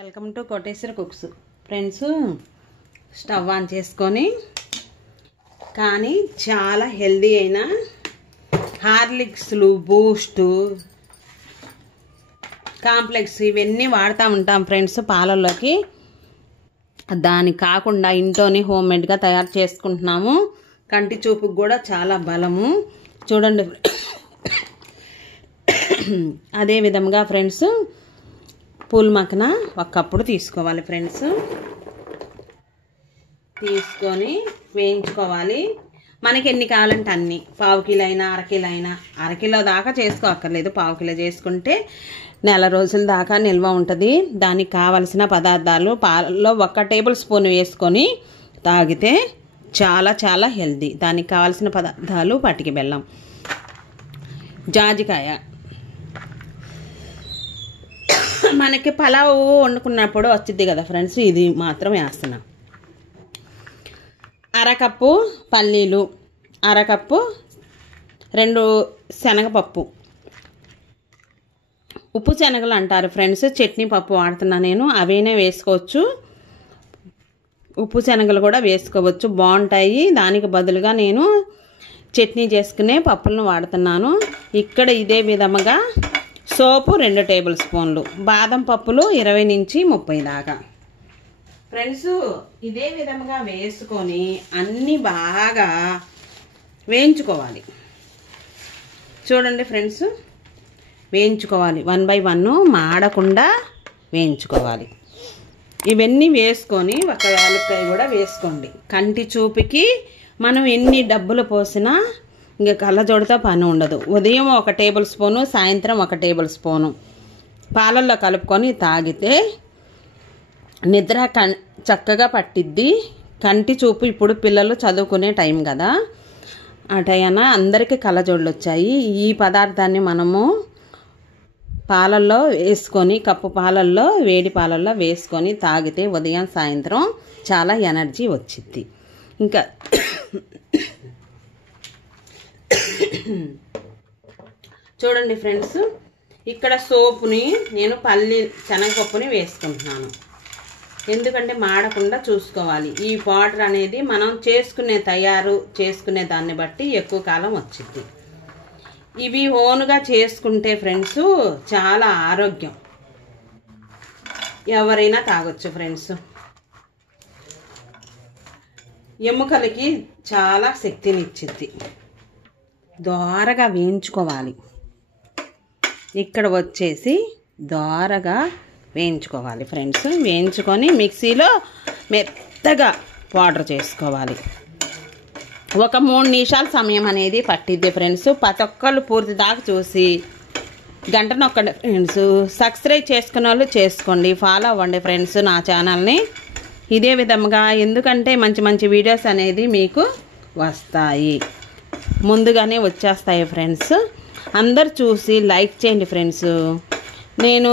Welcome to Koteshwara cooks friends. Stove on చేసుకొని కానీ చాలా హెల్దీ అయిన హార్లిక్స్లు, బూస్ట్, కాంప్లెక్స్ ఇవన్నీ వాడుతూ ఉంటాం ఫ్రెండ్స్ పాలల్లోకి. దాని కాకుండా ఇంట్లోనే హోమ్మేడ్గా తయారు చేసుకుంటున్నాము. కంటి చూపుకు కూడా చాలా బలము. చూడండి. అదే విధంగా ఫ్రెండ్స్ పూల్ మక్కన ఒక కప్పుడు తీసుకోవాలి ఫ్రెండ్స్. తీసుకొని వేయించుకోవాలి. మనకి ఎన్ని కావాలంటే అన్ని, పావు కిలో అయినా అరకిలో అయినా, అరకిలో దాకా చేసుకోక్కర్లేదు. పావు కిలో చేసుకుంటే నెల రోజుల దాకా నిల్వ ఉంటుంది. దానికి కావలసిన పదార్థాలు పాలలో 1 టేబుల్ స్పూన్ వేసుకొని తాగితే చాలా చాలా హెల్దీ. దానికి కావాల్సిన పదార్థాలు పటికి బెల్లం, జాజికాయ, మనకి పలావ్ వండుకున్నప్పుడు వచ్చింది కదా ఫ్రెండ్స్, ఇది మాత్రం వేస్తున్నా. అరకప్పు పల్లీలు, అరకప్పు 2 శనగపప్పు, ఉప్పు శనగలు అంటారు ఫ్రెండ్స్, చట్నీ పప్పు వాడుతున్నా నేను, అవేనే వేసుకోవచ్చు. ఉప్పు శనగలు కూడా వేసుకోవచ్చు, బాగుంటాయి. దానికి బదులుగా నేను చట్నీ చేసుకునే పప్పులను వాడుతున్నాను. ఇక్కడ ఇదే విధముగా సోపు 2 టేబుల్ స్పూన్లు, బాదం పప్పులు 20 నుంచి 30 దాకా ఫ్రెండ్స్. ఇదే విధంగా వేసుకొని అన్నీ బాగా వేయించుకోవాలి. చూడండి ఫ్రెండ్స్, వేయించుకోవాలి. 1 by 1 మాడకుండా వేయించుకోవాలి. ఇవన్నీ వేసుకొని ఒక యాలక్కాయ కూడా వేసుకోండి. కంటి చూపుకి మనం ఎన్ని డబ్బులు పోసినా ఇంకా కళ్ళజోడుతో పని ఉండదు. ఉదయం 1 టేబుల్ స్పూను, సాయంత్రం 1 టేబుల్ స్పూను పాలల్లో కలుపుకొని తాగితే నిద్ర చక్కగా పట్టిద్ది. కంటి చూపు ఇప్పుడు పిల్లలు చదువుకునే టైం కదా, ఆ టైన అందరికీ కళ్ళజోడులు వచ్చాయి. ఈ పదార్థాన్ని మనము పాలల్లో వేసుకొని, కప్పు పాలల్లో, వేడి పాలల్లో వేసుకొని తాగితే ఉదయం సాయంత్రం చాలా ఎనర్జీ వచ్చిద్ది. ఇంకా చూడండి ఫ్రెండ్స్, ఇక్కడ సోపుని నేను శనగపప్పుని వేసుకుంటున్నాను. ఎందుకంటే మాడకుండా చూసుకోవాలి. ఈ పౌడర్ అనేది మనం తయారు చేసుకునే దాన్ని బట్టి ఎక్కువ కాలం వచ్చింది. ఇవి ఓన్గా చేసుకుంటే ఫ్రెండ్స్ చాలా ఆరోగ్యం. ఎవరైనా తాగొచ్చు ఫ్రెండ్స్. ఎముకలకి చాలా శక్తిని ఇచ్చిద్ది. దోరగా వేయించుకోవాలి. ఇక్కడ వచ్చేసి దోరగా వేయించుకోవాలి ఫ్రెండ్స్. వేయించుకొని మిక్సీలో మెత్తగా పౌడర్ చేసుకోవాలి. ఒక 3 నిమిషాల సమయం అనేది పట్టిద్ది ఫ్రెండ్స్. ప్రతి ఒక్కళ్ళు పూర్తి దాకా చూసి గంట నొక్కండి ఫ్రెండ్స్. సబ్స్క్రైబ్ చేసుకున్న వాళ్ళు చేసుకోండి, ఫాలో అవ్వండి ఫ్రెండ్స్ నా ఛానల్ని. ఇదే విధంగా ఎందుకంటే మంచి మంచి వీడియోస్ అనేది మీకు వస్తాయి, ముందుగానే వచ్చేస్తాయి ఫ్రెండ్స్. అందరు చూసి లైక్ చేయండి ఫ్రెండ్స్. నేను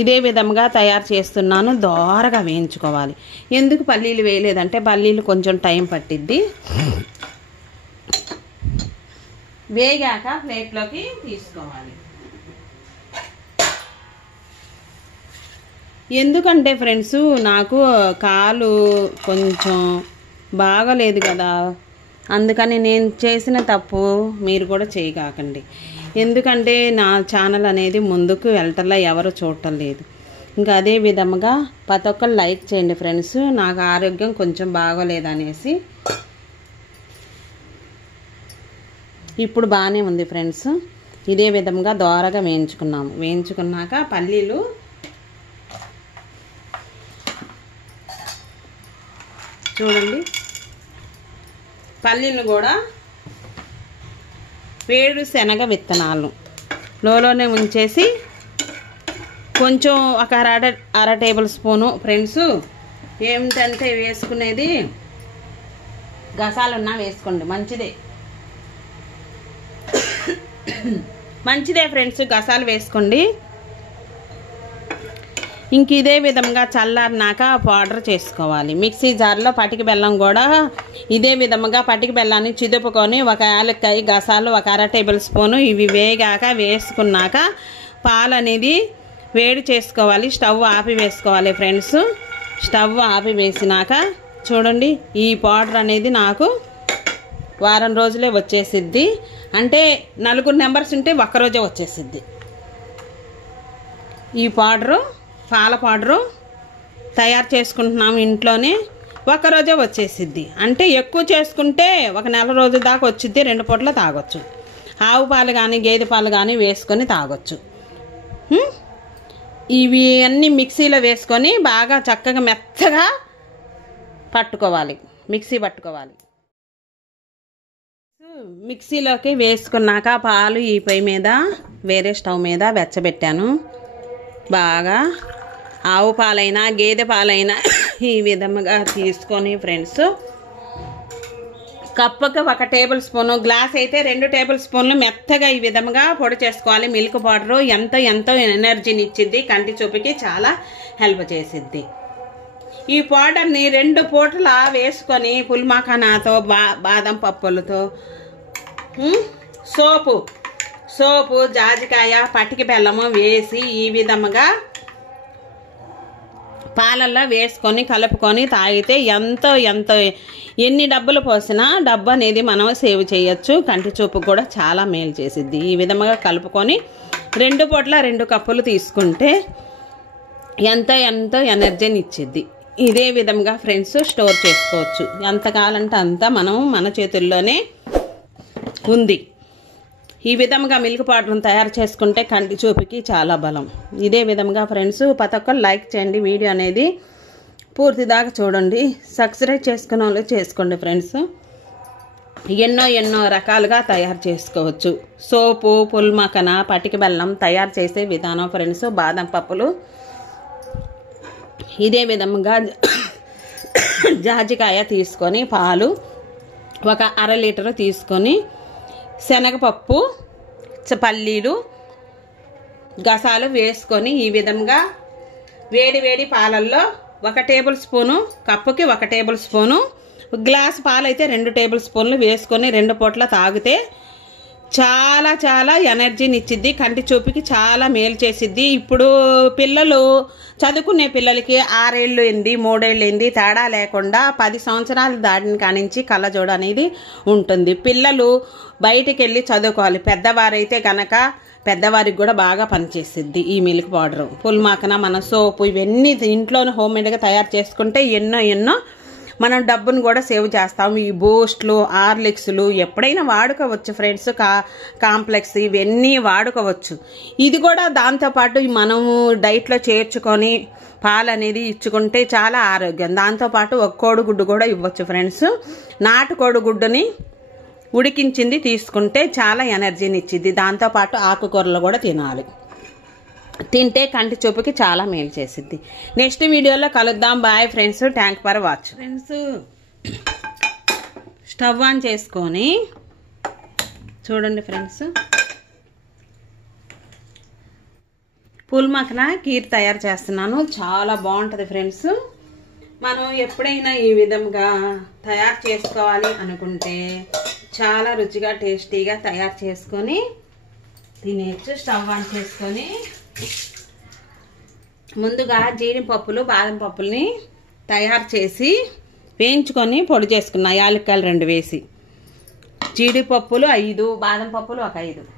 ఇదే విధంగా తయారు చేస్తున్నాను. దోరగా వేయించుకోవాలి. ఎందుకు పల్లీలు వేయలేదంటే పల్లీలు కొంచెం టైం పట్టిద్ది. వేగాక ప్లేట్లోకి తీసుకోవాలి. ఎందుకంటే ఫ్రెండ్స్ నాకు కాలు కొంచెం బాగలేదు కదా, అందుకని నేను చేసిన తప్పు మీరు కూడా చేయకాకండి. ఎందుకంటే నా ఛానల్ అనేది ముందుకు వెళ్ళటంలో ఎవరు చూడటం లేదు. ఇంకా అదే విధంగా ప్రతి ఒక్కరు లైక్ చేయండి ఫ్రెండ్స్. నాకు ఆరోగ్యం కొంచెం బాగోలేదనేసి. ఇప్పుడు బాగానే ఉంది ఫ్రెండ్స్. ఇదే విధంగా దోరగా వేయించుకున్నాము. వేయించుకున్నాక పల్లీలు చూడండి, పల్లీలు కూడా వేడి శనగ విత్తనాలు లోనే ఉంచేసి కొంచెం ఒక అర టేబుల్ స్పూను ఫ్రెండ్స్. ఏమిటంటే వేసుకునేది గసాలున్నా వేసుకోండి, మంచిదే ఫ్రెండ్స్, గసాలు వేసుకోండి. ఇంక ఇదే విధంగా చల్లారినాక పౌడర్ చేసుకోవాలి. మిక్సీ జార్లో పటికి బెల్లం కూడా ఇదే విధంగా పటికి బెల్లాన్ని చిదుపుకొని 1 యాలక్కాయ, గసాలు 1 అర టేబుల్ స్పూను ఇవి వేగాక వేసుకున్నాక పాలు అనేది వేడి చేసుకోవాలి. స్టవ్ ఆపి వేసుకోవాలి ఫ్రెండ్స్. స్టవ్ ఆపి వేసినాక చూడండి, ఈ పౌడర్ అనేది నాకు వారం రోజులే వచ్చేసిద్ది. అంటే 4 నెంబర్స్ ఉంటే ఒక్కరోజే వచ్చేసిద్ది. ఈ పౌడరు, పాల పౌడరు తయారు చేసుకుంటున్నాము ఇంట్లోనే, ఒక్కరోజే వచ్చేసిద్ది. అంటే ఎక్కువ చేసుకుంటే 1 నెల రోజుల దాకా వచ్చిద్ది. 2 పూటలు తాగొచ్చు. ఆవు పాలు కానీ గేదె పాలు కానీ వేసుకొని తాగొచ్చు. ఇవి అన్నీ మిక్సీలో వేసుకొని బాగా చక్కగా మెత్తగా పట్టుకోవాలి, మిక్సీ పట్టుకోవాలి. మిక్సీలోకి వేసుకున్నాక పాలు ఈ పొయ్యి మీద వేరే స్టవ్ మీద వెచ్చబెట్టాను. బాగా ఆవు పాలైనా గేదె పాలైనా ఈ విధముగా తీసుకొని ఫ్రెండ్స్, కప్పుకి 1 టేబుల్ స్పూను, గ్లాస్ అయితే 2 టేబుల్ స్పూన్లు మెత్తగా ఈ విధముగా పొడి చేసుకోవాలి. మిల్క్ పౌడరు ఎంతో ఎనర్జీని ఇచ్చిద్ది, కంటి చూపుకి చాలా హెల్ప్ చేసిద్ది. ఈ పౌడర్ని 2 పూటల వేసుకొని పుల్మాఖానాతో బాదం పప్పులతో సోపు జాజికాయ పటికి బెల్లము వేసి ఈ విధముగా పాలల్లో వేసుకొని కలుపుకొని తాగితే ఎంతో ఎన్ని డబ్బులు పోసినా డబ్బు అనేది మనం సేవ్ చేయొచ్చు. కంటి చూపు కూడా చాలా మేలు చేసిద్ది. ఈ విధముగా కలుపుకొని 2 పూటల 2 కప్పులు తీసుకుంటే ఎంతో ఎనర్జీని ఇచ్చిద్ది. ఇదే విధంగా ఫ్రెండ్స్ స్టోర్ చేసుకోవచ్చు. ఎంత కావాలంటే అంత మనం మన చేతుల్లోనే ఉంది. ఈ విధంగా మిల్క్ పౌడర్ను తయారు చేసుకుంటే కంటి చూపుకి చాలా బలం. ఇదే విధంగా ఫ్రెండ్స్ ప్రతి ఒక్కరు లైక్ చేయండి. వీడియో అనేది పూర్తి దాకా చూడండి. సబ్స్క్రైబ్ చేసుకున్న వాళ్ళు చేసుకోండి ఫ్రెండ్స్. ఎన్నో రకాలుగా తయారు చేసుకోవచ్చు. సోపు, పుల్మకన, పటిక బెల్లం తయారు చేసే విధానం ఫ్రెండ్స్. బాదం పప్పులు ఇదే విధంగా జాజికాయ తీసుకొని పాలు 1/2 లీటరు తీసుకొని శనగపప్పు, పల్లీలు, గసాలు వేసుకొని ఈ విధంగా వేడి పాలల్లో 1 టేబుల్ స్పూను, కప్పుకి 1 టేబుల్ స్పూను, గ్లాస్ పాలు అయితే 2 టేబుల్ స్పూన్లు వేసుకొని 2 పూటల తాగితే చాలా ఎనర్జీని ఇచ్చిద్ది. కంటి చూపుకి చాలా మేలు చేసిద్ది. ఇప్పుడు పిల్లలు చదువుకునే పిల్లలకి 6 ఏళ్ళు ఏంది 3 ఏళ్ళు ఏంది తేడా లేకుండా 10 సంవత్సరాలు దాటిన కానించి కళ్ళజోడు అనేది ఉంటుంది. పిల్లలు బయటికి వెళ్ళి చదువుకోవాలి. పెద్దవారైతే కనుక పెద్దవారికి కూడా బాగా పనిచేసిద్ది ఈ మిల్క్ పౌడరు. పుల్మాకన, మన సోపు ఇవన్నీ ఇంట్లోనే హోమ్మేడ్గా తయారు చేసుకుంటే ఎన్నో మనం డబ్బును కూడా సేవ్ చేస్తాము. ఈ బూస్ట్లు, హార్లిక్స్లు ఎప్పుడైనా వాడుకోవచ్చు ఫ్రెండ్స్. కాంప్లెక్స్ ఇవన్నీ వాడుకోవచ్చు. ఇది కూడా దాంతోపాటు మనము డైట్లో చేర్చుకొని పాలు అనేది ఇచ్చుకుంటే చాలా ఆరోగ్యం. దాంతోపాటు 1 కోడిగుడ్డు కూడా ఇవ్వచ్చు ఫ్రెండ్స్. నాటు కోడిగుడ్డుని ఉడికించింది తీసుకుంటే చాలా ఎనర్జీని ఇచ్చిద్ది. దాంతోపాటు ఆకుకూరలు కూడా తినాలి. తింటే కంటి చూపుకి చాలా మేలు చేసిద్ది. నెక్స్ట్ వీడియోలో కలుద్దాం. Bye friends. Thank for watch. Friends stove on చేసుకొని చూడండి ఫ్రెండ్స్, పుల్మఖన కీర్ తయారు చేస్తున్నాను. చాలా బాగుంటుంది ఫ్రెండ్స్. మనం ఎప్పుడైనా ఈ విధంగా తయారు చేసుకోవాలి అనుకుంటే చాలా రుచిగా టేస్టీగా తయారు చేసుకొని తినేచ్చు. స్టవ్ ఆన్ చేసుకొని ముందుగా జీడిపప్పులు, బాదం పప్పుల్ని తయారు చేసి వేయించుకొని పొడి చేసుకున్నా. యాలక్కాయలు 2 వేసి, జీడిపప్పులు 5, బాదం పప్పులు 1 5.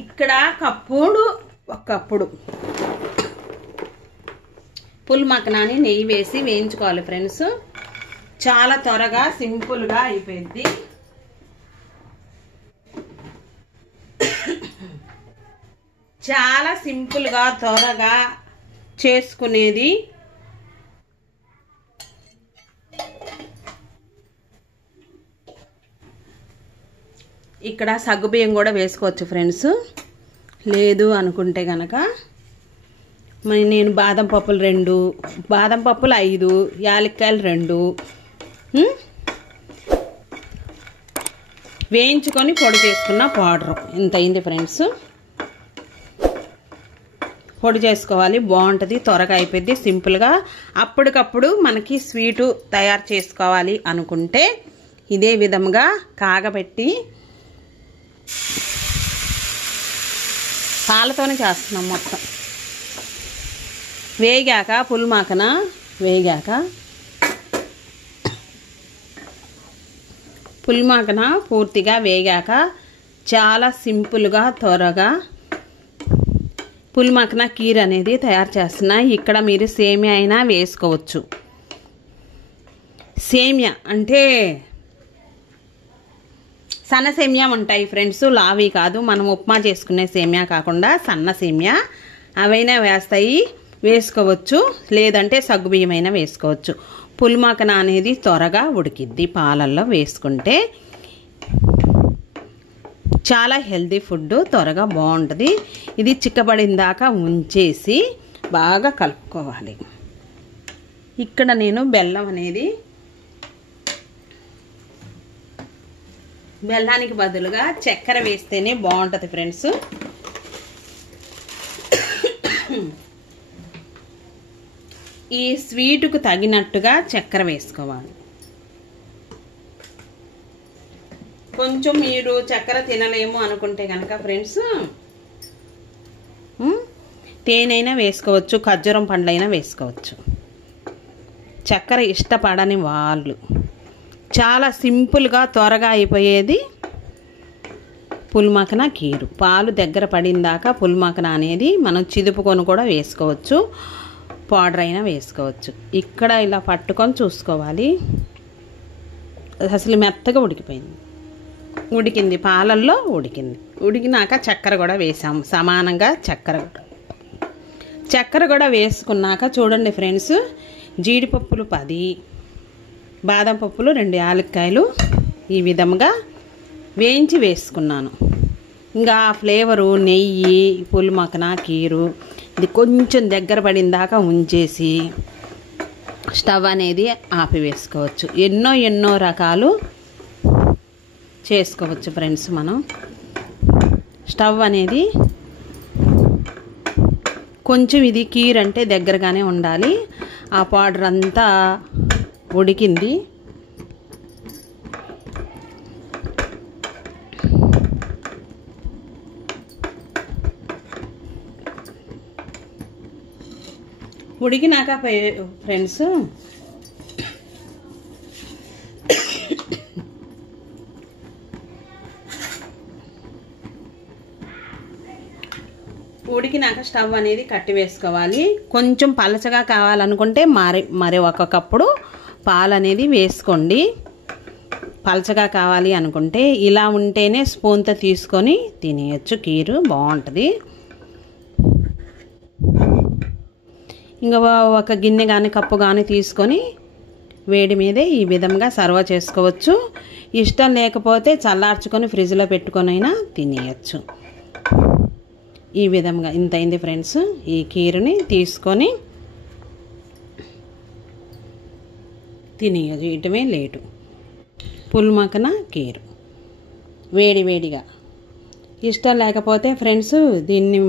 ఇక్కడ కప్పుడు 1 కప్పుడు పుల్మఖనాని నెయ్యి వేసి వేయించుకోవాలి ఫ్రెండ్స్. చాలా త్వరగా సింపుల్గా అయిపోయింది. చాలా సింపుల్గా త్వరగా చేసుకునేది. ఇక్కడ సగ్గుబియ్యం కూడా వేసుకోవచ్చు ఫ్రెండ్స్. లేదు అనుకుంటే కనుక నేను బాదం పప్పులు 2, బాదం పప్పులు 5, యాలక్కాయలు 2, వేయించుకొని పొడి చేసుకున్న పౌడరు ఇంత అయింది ఫ్రెండ్స్. పొడి చేసుకోవాలి, బాగుంటుంది, త్వరగా అయిపోద్ది, సింపుల్గా. అప్పటికప్పుడు మనకి స్వీటు తయారు చేసుకోవాలి అనుకుంటే ఇదే విధంగా కాగబెట్టి పాలతోనే చేస్తున్నాం మొత్తం. వేగాక పుల్మాకన పూర్తిగా వేగాక చాలా సింపుల్గా త్వరగా పుల్మాకన కీర్ అనేది తయారు చేస్తున్నా. ఇక్కడ మీరు సేమియా అయినా వేసుకోవచ్చు. సేమియా అంటే సన్న సేమియా ఉంటాయి ఫ్రెండ్స్, లావి కాదు. మనం ఉప్మా చేసుకునే సేమియా కాకుండా సన్న సేమియా అవైనా వేసుకోవచ్చు, లేదంటే సగ్గుబియ్యం అయినా వేసుకోవచ్చు. పుల్మాకన అనేది త్వరగా ఉడికిద్ది పాలల్లో వేసుకుంటే. చాలా హెల్తీ ఫుడ్, త్వరగా బాగుంటుంది. ఇది చిక్కబడిన దాకా ఉంచేసి బాగా కలుపుకోవాలి. ఇక్కడ నేను బెల్లానికి బదులుగా చక్కెర వేస్తేనే బాగుంటుంది ఫ్రెండ్స్. ఈ స్వీటుకు తగినట్టుగా చక్కెర వేసుకోవాలి. కొంచెం మీరు చక్కెర తినలేము అనుకుంటే కనుక ఫ్రెండ్స్ తేనైనా వేసుకోవచ్చు, ఖర్జూరం పండ్లైనా వేసుకోవచ్చు. చక్కెర ఇష్టపడని వాళ్ళు. చాలా సింపుల్గా త్వరగా అయిపోయేది పుల్మాకన కీరు. పాలు దగ్గర పడిన దాకా పుల్మాకన అనేది మనం చిదుపుకొని కూడా వేసుకోవచ్చు, పౌడర్ అయినా వేసుకోవచ్చు. ఇక్కడ ఇలా పట్టుకొని చూసుకోవాలి. అసలు మెత్తగా ఉడికింది, పాలల్లో ఉడికినాక చక్కెర కూడా వేసాము సమానంగా. చక్కెర కూడా వేసుకున్నాక చూడండి ఫ్రెండ్స్, జీడిపప్పులు 10, బాదం పప్పులు 2 యాలక్కాయలు ఈ విధంగా వేయించి వేసుకున్నాను. ఇంకా ఫ్లేవరు నెయ్యి, పుల్మాకన కీరు ఇది కొంచెం దగ్గర పడిన దాకా ఉంచేసి స్టవ్ అనేది ఆపివేసుకోవచ్చు. ఎన్నో రకాలు చేసుకోవచ్చు ఫ్రెండ్స్. మనం స్టవ్ అనేది కొంచెం ఇది కీర్ అంటే దగ్గరగానే ఉండాలి. ఆ పౌడర్ అంతా ఉడికింది. ఉడికినాక ఫ్రెండ్స్ ఉడికినాక స్టవ్ అనేది కట్టి వేసుకోవాలి. కొంచెం పలచగా కావాలనుకుంటే మరి ఒక కప్పుడు పాలు అనేది వేసుకోండి. పలచగా కావాలి అనుకుంటే ఇలా ఉంటేనే స్పూన్తో తీసుకొని తినేయచ్చు. కీరు బాగుంటుంది. ఇంకా ఒక గిన్నె కానీ కప్పు కానీ తీసుకొని వేడి మీదే ఈ విధంగా సర్వ్ చేసుకోవచ్చు. ఇష్టం లేకపోతే చల్లార్చుకొని ఫ్రిడ్జ్లో పెట్టుకొని అయినా తినేయచ్చు. ఈ విధంగా ఇంత అయింది ఫ్రెండ్స్. ఈ కీరుని తీసుకొని తినేయటమే లేటు. పుల్మాకన కీరు వేడిగా. ఇష్టం లేకపోతే ఫ్రెండ్స్ దీన్ని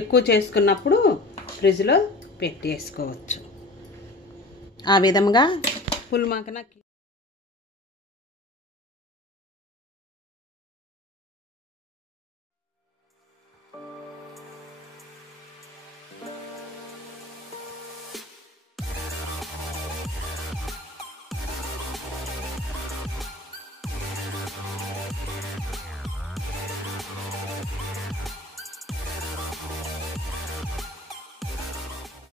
ఎక్కువ చేసుకున్నప్పుడు ఫ్రిడ్జ్లో పెట్టేసుకోవచ్చు. ఆ విధంగా పుల్మాకన